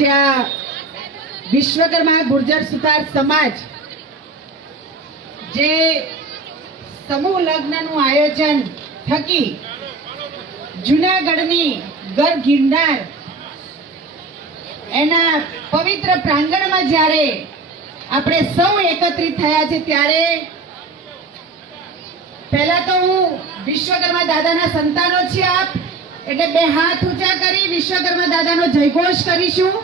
આજે આ વિશ્વકર્મા ગુર્જર સુતાર સમાજ જે સમૂહ લગ્નનું આયોજન થકી જૂનાગઢની ગઢ ગિરનાર એના પવિત્ર પ્રાંગણમાં જ્યારે આપણે સૌ એકત્રિત થયા છે ત્યારે પહેલા તો હું વિશ્વકર્મા દાદાના સંતાનો છીએ આપ એટલે બે હાથ ઊંચા કરી વિશ્વકર્મા દાદાનો જયઘોષ કરીશું.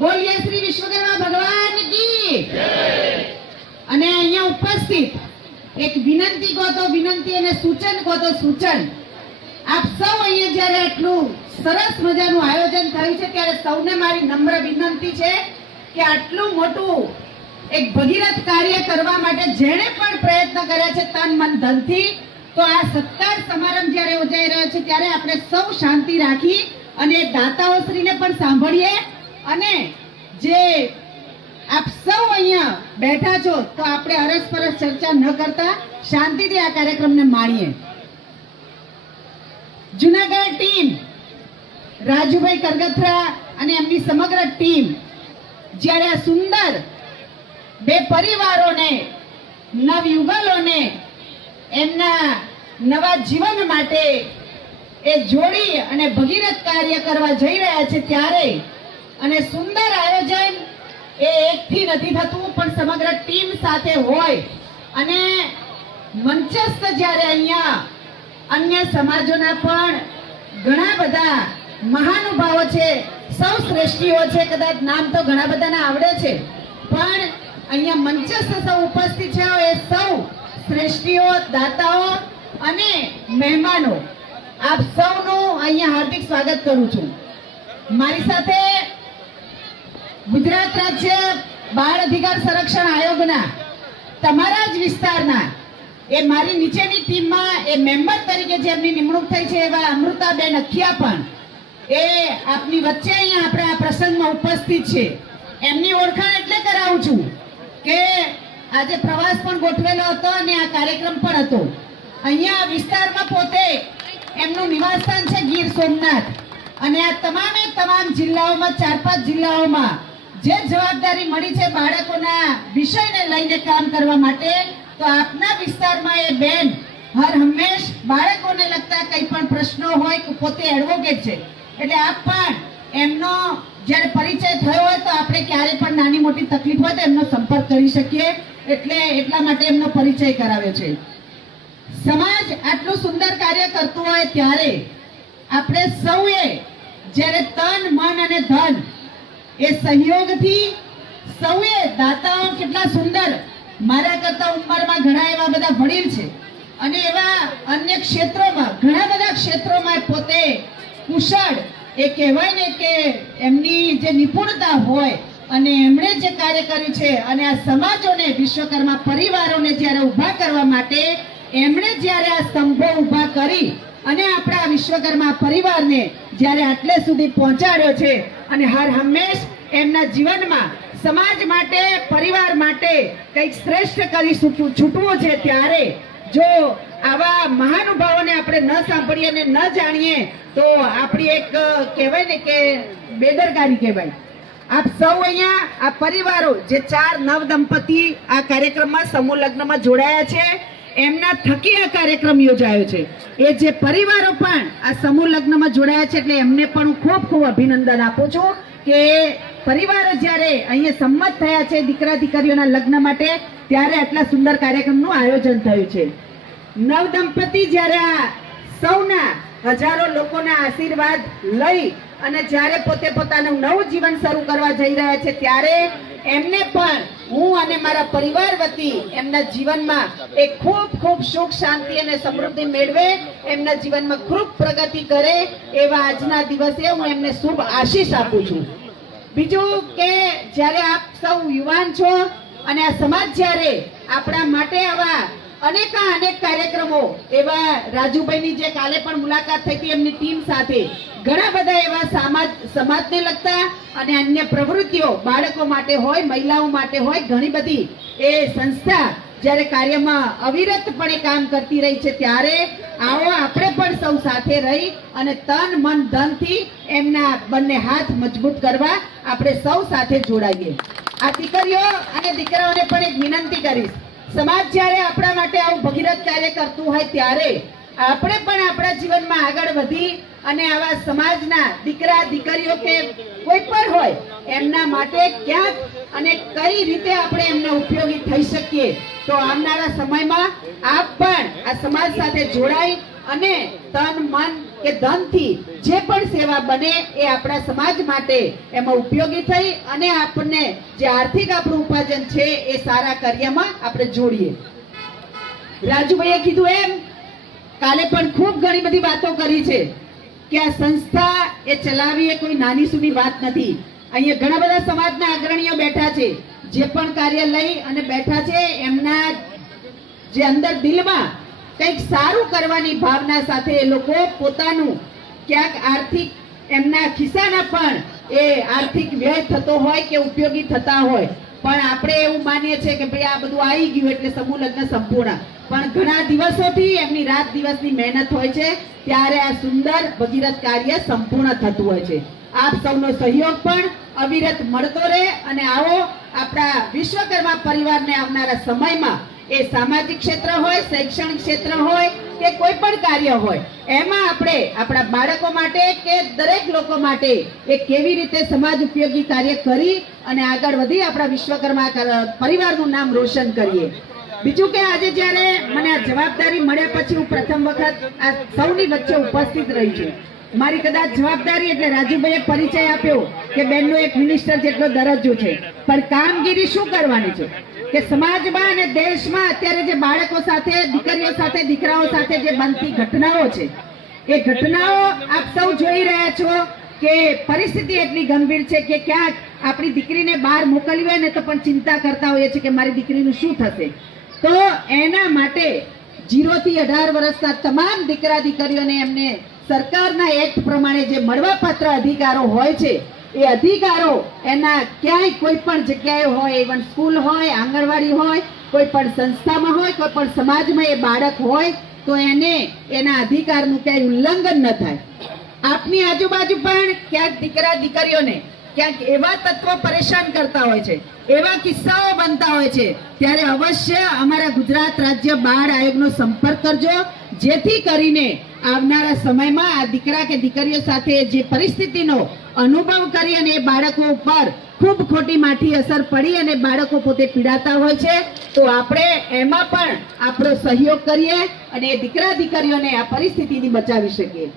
બોલીએ શ્રી વિશ્વકર્મા ભગવાન કી જય. અને અહીંયા ઉપસ્થિત એક વિનંતી કહો તો વિનંતી અને સૂચન કહો તો સૂચન. આપ સૌ અહીંયા જ્યારે આટલું સરસ મજાનું આયોજન થયું છે ત્યારે સૌને મારી નમ્ર વિનંતી છે કે આટલું મોટું એક ભગીરથ કાર્ય કરવા માટે જેણે પણ પ્રયત્ન કર્યા છે તન મન ધનથી, તો આ સત્કાર સમારંભ જ્યારે યોજાઈ રહ્યો છે ત્યારે આપણે સૌ શાંતિ રાખી અને દાતાઓશ્રીને પણ સાંભળીએ અને જે આપ સૌ અહીંયા બેઠા છો તો આપણે અરસપરસ ચર્ચા ન કરતા શાંતિથી આ કાર્યક્રમને માણીએ. જૂનાગઢ ટીમ રાજુભાઈ કરગથરા અને એમની સમગ્ર ટીમ જ્યારે આ સુંદર બે પરિવારોને નવયુગલોને એમના નવા જીવન માટે એ જોડી અને ભગીરથ કાર્ય કરવા જઈ રહ્યા છે ત્યારે અને સુંદર આયોજન એ એકથી નથી થતું પણ સમગ્ર ટીમ સાથે હોય અને મંચસ્થ જ્યારે અહીંયા અન્ય સમાજોના પણ ઘણા બધા મહાનુભાવો છે, સૌ શ્રેષ્ઠીઓ છે, કદાચ નામ તો ઘણા બધાના આવડે છે પણ અહીંયા મંચસ્થ સૌ ઉપસ્થિત છે એ સૌ શ્રેષ્ઠીઓ, દાતાઓ અને મહેમાનો આપ સૌનું અહીંયા હાર્દિક સ્વાગત કરું છું. મારી સાથે ગુજરાત રાજ્ય બાળ અધિકાર સંરક્ષણ આયોગના તમારા જ વિસ્તારના એ મારી નીચેની ટીમમાં એ મેમ્બર તરીકે જેમની નિમણૂક થઈ છે એવા અમૃતાબેન અખિયા પણ એ આપની વચ્ચે અહીંયા આપણે આ પ્રસંગમાં ઉપસ્થિત છે. એમની ઓળખાણ એટલે કરાવું છું કે આજે પ્રવાસ પણ ગોઠવેલો હતો અને આ કાર્યક્રમ પણ હતો. અહીંયા વિસ્તારમાં પોતે એમનું નિવાસસ્થાન છે ગીર સોમનાથ અને આ તમામે તમામ જિલ્લાઓમાં 4-5 જિલ્લાઓમાં જે જવાબદારી મળી છે બાળકોના વિષયને લઈને કામ કરવા માટે, તો આપના વિસ્તારમાં એ બેન હર હંમેશ બાળકોને લગતા કંઈ પણ પ્રશ્નો હોય કે પોતે એડવોકેટ છે એટલે આપ પણ એમનો જ્યારે પરિચય થયો હોય તો આપણે ક્યારે પણ નાની મોટી તકલીફ હોય તો એમનો સંપર્ક કરી શકીએ એટલે એટલા માટે એમનો પરિચય કરાવ્યો છે. સમાજ આટલું સુંદર કાર્ય કરતું હોય ત્યારે આપણે સૌએ જ્યારે તન મન અને ધન એ સહયોગથી સૌએ દાતાઓ કેટલા સુંદર, મારા કરતા ઉંમરમાં ઘણા એવા બધા વડીલ છે અને એવા અન્ય ક્ષેત્રોમાં ઘણા બધા ક્ષેત્રોમાં પોતે કુશળ એ કહેવાય ને કે એમની જે નિપુણતા હોય અને એમણે જે કાર્ય કર્યું છે અને આ સમાજોને વિશ્વકર્મા પરિવારોને જ્યારે ઊભા કરવા માટે એમણે જ્યારે આ સ્તંભો ઊભા કરી અને આપણા વિશ્વકર્મા પરિવારને જ્યારે આટલે સુધી પહોંચાડ્યો છે અને હર હંમેશ એમના જીવનમાં સમાજ માટે, પરિવાર માટે કંઈક શ્રેષ્ઠ કરી છૂટવું છે ત્યારે જો આવા મહાનુભાવોને આપણે ન સાંભળીએ અને ન જાણીએ તો આપણી એક કહેવાય ને કે બેદરકારી કહેવાય. આપ સૌ અહીંયા આ પરિવારો જે 4 નવ દંપતી આ કાર્યક્રમમાં સમૂહ લગ્નમાં જોડાયા છે એમના થકી આ કાર્યક્રમ યોજાયો છે. એ જે પરિવારો પણ આ સમૂહ લગ્નમાં જોડાયા છે એટલે એમને પણ હું ખૂબ ખૂબ અભિનંદન આપું છું કે પરિવારો જ્યારે અહીંયા સંમત થયા છે દીકરા દીકરીઓના લગ્ન માટે ત્યારે આટલા સુંદર કાર્યક્રમનું આયોજન થયું છે. નવ દંપતી જ્યારે આ સૌના હજારો લોકોના આશીર્વાદ લઈ અને જ્યારે પોતે પોતાનું નવું જીવન શરૂ કરવા જઈ રહ્યા છે ત્યારે એમને પણ હું અને મારા પરિવાર વતી એમના જીવનમાં એક ખૂબ ખૂબ સુખ, શાંતિ અને સમૃદ્ધિ મેળવે, એમના જીવનમાં ખૂબ પ્રગતિ કરે એવા આજના દિવસે હું એમને શુભ આશીષ આપું છું. બીજું કે જ્યારે આપ સૌ યુવાન છો અને આ સમાજ જ્યારે આપણા માટે આવા અનેક કાર્યક્રમો એવા રાજુભાઈની જે કાલે પણ મુલાકાત થઈ હતી એમની ટીમ સાથે ઘણા બધા એવા સમાજને લગતા અને અન્ય પ્રવૃત્તિઓ બાળકો માટે હોય, મહિલાઓ માટે હોય, ઘણી બધી એ સંસ્થા જ્યારે કાર્યમાં અવિરતપણે કામ કરતી રહી છે, ત્યારે આવો આપણે પણ સૌ સાથે રહી અને તન મન ધનથી એમના બંને હાથ મજબૂત કરવા આપણે સૌ સાથે જોડાઈએ. આ દીકરીઓ અને દીકરાઓને પણ એક વિનંતી કરીશ, સમાજ જ્યારે આપણા માટે આવું ભગીરથ કાર્ય કરતું હોય ત્યારે આપણે પણ આપણા જીવનમાં આગળ વધી અને આવા સમાજના દીકરા દીકરીઓ કે કોઈ પણ હોય એમના માટે ક્યાંક અને કઈ રીતે આપણે એમને ઉપયોગી થઈ શકીએ, તો આવનારા સમયમાં આપ પણ આ સમાજ સાથે જોડાઈ અને તન મન કે ધનથી જે પણ સેવા બને એ આપણા સમાજ માટે એમાં ઉપયોગી થઈ અને આપણને જે આર્થિક આપણું ઉપાર્જન છે એ સારા કાર્યમાં આપણે જોડીએ. રાજુભાઈએ કીધું એમ કાલે પણ ખૂબ ઘણી બધી વાતો કરી છે કે આ સંસ્થા એ ચલાવવી એ કોઈ નાની સૂની વાત નથી. અહીંયા ઘણા બધા સમાજના અગ્રણીઓ બેઠા છે, જે પણ કાર્ય લઈ અને બેઠા છે એમના જે અંદર દિલમાં કંઈક સારું કરવાની ભાવના સાથે એ લોકો પોતાનું ક્યાંક આર્થિક એમના ખિસ્સાના પણ એ આર્થિક વ્યય થતો હોય કે ઉપયોગી થતા હોય, પણ આપણે એવું માનીએ છીએ કે ભાઈ આ બધું આવી ગયું એટલે સમૂહ લગ્ન સંપૂર્ણ, પણ ઘણા દિવસોથી એમની રાત દિવસની મહેનત હોય છે ત્યારે આ સુંદર ભગીરથ કાર્ય સંપૂર્ણ થતું હોય છે. આપ સૌનો સહયોગ પણ અવિરત મળતો રહે અને આવો આપણા વિશ્વકર્મા પરિવારને આવનારા સમયમાં એ સામાજિક ક્ષેત્ર હોય, શૈક્ષણિક ક્ષેત્ર હોય કે કોઈ પણ કાર્ય હોય એમાં આપણે આપણા બાળકો માટે કે દરેક લોકો માટે એ કેવી રીતે સમાજ ઉપયોગી કાર્ય કરી અને આગળ વધી આપણા વિશ્વકર્મા પરિવારનું નામ રોશન કરીએ. બીજું કે આજે જ્યારે મને આ જવાબદારી મળ્યા પછી હું પ્રથમ વખત આ સૌની વચ્ચે ઉપસ્થિત રહી છું. મારી કદાચ જવાબદારી એટલે રાજુભાઈએ પરિચય આપ્યો કે બેનનો એક મિનિસ્ટર જેટલો દરજ્જો છે, પણ કામગીરી શું કરવાની છે કે સમાજમાં અને દેશમાં અત્યારે જે બાળકો સાથે, દીકરીઓ સાથે, દીકરાઓ સાથે જે બનતી ઘટનાઓ છે એ ઘટનાઓ આપ સૌ જોઈ રહ્યા છો કે પરિસ્થિતિ એટલી ગંભીર છે કે ક્યાંક આપણી દીકરીને બહાર મોકલવી હોય ને તો પણ ચિંતા કરતા હોઈએ છીએ કે મારી દીકરીનું શું થશે. તો એના માટે 0 થી 18 વર્ષના તમામ દીકરા દીકરીઓને એમને સરકારના એક્ટ પ્રમાણે જે મળવાપાત્ર અધિકારો હોય છે એ અધિકારો એના ક્યાંય કોઈ પણ જગ્યાએ હોય, ઇવન સ્કૂલ હોય, આંગણવાડી હોય, કોઈ પણ સંસ્થામાં હોય, કોઈ પણ સમાજમાં એ બાળક હોય તો એને એના અધિકારનું ક્યાંય ઉલ્લંઘન ન થાય. આપની આજુબાજુ પણ ક્યાંક દીકરા દીકરીઓને ક્યાંક એવા તત્વો પરેશાન કરતા હોય છે, એવા કિસ્સાઓ બનતા હોય છે, ત્યારે અવશ્ય અમારા ગુજરાત રાજ્ય બાળ આયોગનો સંપર્ક કરજો, જેથી કરીને આવનારા સમયમાં આ દીકરા કે દીકરીઓ સાથે જે પરિસ્થિતિનો અનુભવ કરી અને એ બાળકો ઉપર ખૂબ ખોટી માઠી અસર પડી અને બાળકો પોતે પીડાતા હોય છે, તો આપણે એમાં પણ આપણો સહયોગ કરીએ અને એ દીકરા દીકરીઓને આ પરિસ્થિતિથી બચાવી શકીએ.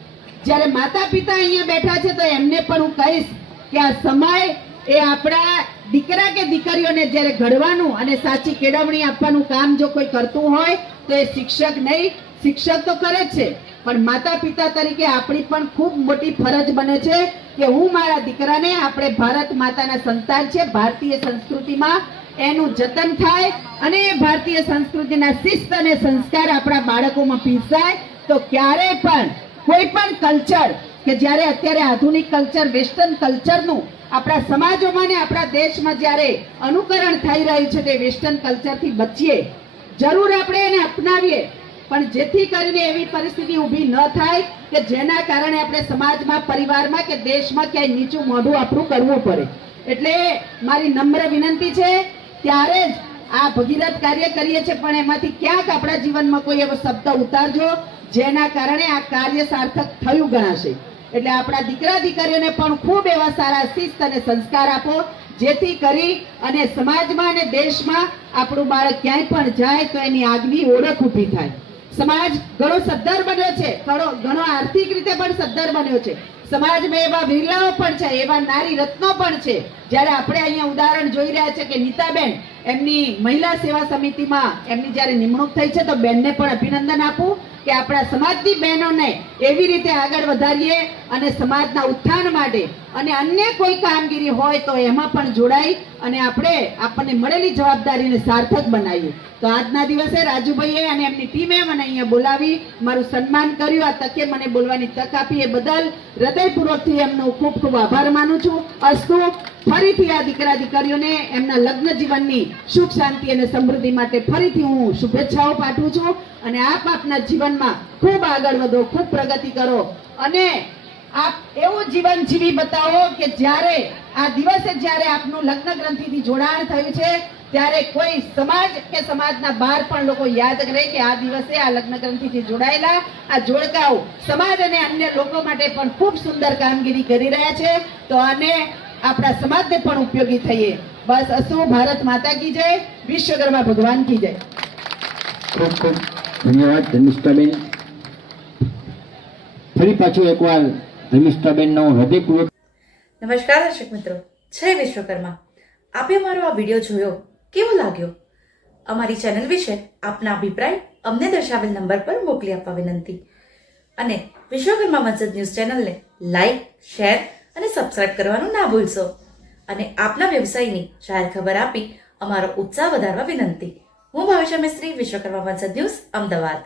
જ્યારે માતા પિતા અહીંયા બેઠા છે તો એમને પણ હું કહીશ કે આ સમય એ આપણા દીકરા કે દીકરીઓને જ્યારે ઘડવાનું અને સાચી કેળવણી આપવાનું કામ જો કોઈ કરતું હોય તો એ શિક્ષક નહીં, શિક્ષક તો કરે જ છે, પણ માતા પિતા તરીકે આપણી પણ ખૂબ મોટી ફરજ બને છે કે હું મારા દીકરાને, આપણે ભારત માતાના સંતાન છે, ભારતીય સંસ્કૃતિમાં એનું જતન થાય અને એ ભારતીય સંસ્કૃતિના શિસ્ત અને સંસ્કાર આપણા બાળકોમાં પીરસાય, તો ક્યારેય પણ કોઈ પણ કલ્ચર કે જ્યારે અત્યારે આધુનિક કલ્ચર, વેસ્ટર્ન કલ્ચરનું આપણા સમાજોમાં ને આપણા દેશમાં જ્યારે અનુકરણ થઈ રહ્યું છે તે વેસ્ટર્ન કલ્ચરથી બચીએ. જરૂર આપણે એને અપનાવીએ, પણ જેથી કરીને એવી પરિસ્થિતિ ઊભી ન થાય કે જેના કારણે આપણે સમાજમાં, પરિવારમાં કે દેશમાં ક્યાંય નીચું મોઢું આપણું કરવું પડે. એટલે મારી નમ્ર વિનંતી છે, ત્યારે જ આ ભગીરથ કાર્ય કરીએ છીએ, પણ એમાંથી ક્યાંક આપણા જીવનમાં કોઈ એવો શબ્દ ઉતારજો જેના કારણે આ કાર્ય સાર્થક થયું ગણાશે. એટલે આપણા દીકરા દીકરીઓને પણ ખૂબ એવા સારા શિસ્ત અને સંસ્કાર આપો, જેથી કરી અને સમાજમાં અને દેશમાં આપણું બાળક ક્યાંય પણ જાય તો એની આગવી ઓળખ ઊભી થાય. સમાજ ઘણો સદ્ધર બન્યો છે, ઘણો આર્થિક રીતે પણ સદ્ધર બન્યો છે. સમાજમાં એવા વિરલાઓ પણ છે, એવા નારી રત્નો પણ છે. જ્યારે આપણે અહીંયા ઉદાહરણ જોઈ રહ્યા છે કે નીતાબેન, એમની મહિલા સેવા સમિતિમાં એમની જ્યારે નિમણૂક થઈ છે, તો બેનને પણ અભિનંદન આપું કે આપણા સમાજની બહેનોને એવી રીતે આગળ વધારીએ અને સમાજના ઉત્થાન માટે અને અન્ય કોઈ કામગીરી હોય તો એમાં પણ જોડાઈ અને આપણને મળેલી જવાબદારીને સાર્થક બનાવીએ. તો આજના દિવસે રાજુભાઈએ અને એમની ટીમે મને અહીંયા બોલાવી મારું સન્માન કર્યું. આ તકે મને બોલવાની તક આપી એ બદલ હૃદયપૂર્વકથી એમનો ખૂબ ખૂબ આભાર માનું છું. અસ્તુ. ફરીથી આ દીકરા દીકરીઓને એમના લગ્ન જીવનની સુખ શાંતિ અને સમૃદ્ધિ માટે ફરીથી હું શુભેચ્છાઓ પાઠવું છું. અને આપ આપના જીવનમાં ખૂબ આગળ વધો, ખૂબ પ્રગતિ કરો અને આપ એવું જીવન જીવી બતાવો કે જ્યારે આ દિવસે જ્યારે આપનું લગ્ન ગ્રંથિથી જોડાણ થયું છે ત્યારે કોઈ સમાજ કે સમાજના બહાર પણ લોકો યાદ કરે કે આ દિવસે આ લગ્ન ગ્રંથિથી જોડાયેલા આ જોડકાઓ સમાજ અને અન્ય લોકો માટે પણ ખૂબ સુંદર કામગીરી કરી રહ્યા છે. તો આને આપણા સમાજને પણ ઉપયોગી થઈએ. બસ અસુ. ભારત માતા કી જય. વિશ્વકર્મા ભગવાન કી જય. ખૂબ ખૂબ ધન્યવાદ ધર્મિષ્ઠાબેન. ફરી પાછું એકવાર ધર્મિષ્ઠાબેનનો હૃદયપૂર્વક નમસ્કાર દર્શક મિત્રો, જય વિશ્વકર્મા. આપે અમારો આ વિડીયો જોયો, કેવો લાગ્યો? અમારી ચેનલ વિશે આપના અભિપ્રાય અમને દર્શાવેલ નંબર પર મોકલી આપવા વિનંતી. અને વિશ્વકર્મા વંશજ ન્યૂઝ ચેનલને લાઈક, શેર અને સબસ્ક્રાઇબ કરવાનું ના ભૂલશો. અને આપના વ્યવસાયની જાહેર ખબર આપી અમારો ઉત્સાહ વધારવા વિનંતી. હું ભાવિશા મિસ્ત્રી, વિશ્વકર્મા વંશજ ન્યૂઝ, અમદાવાદ.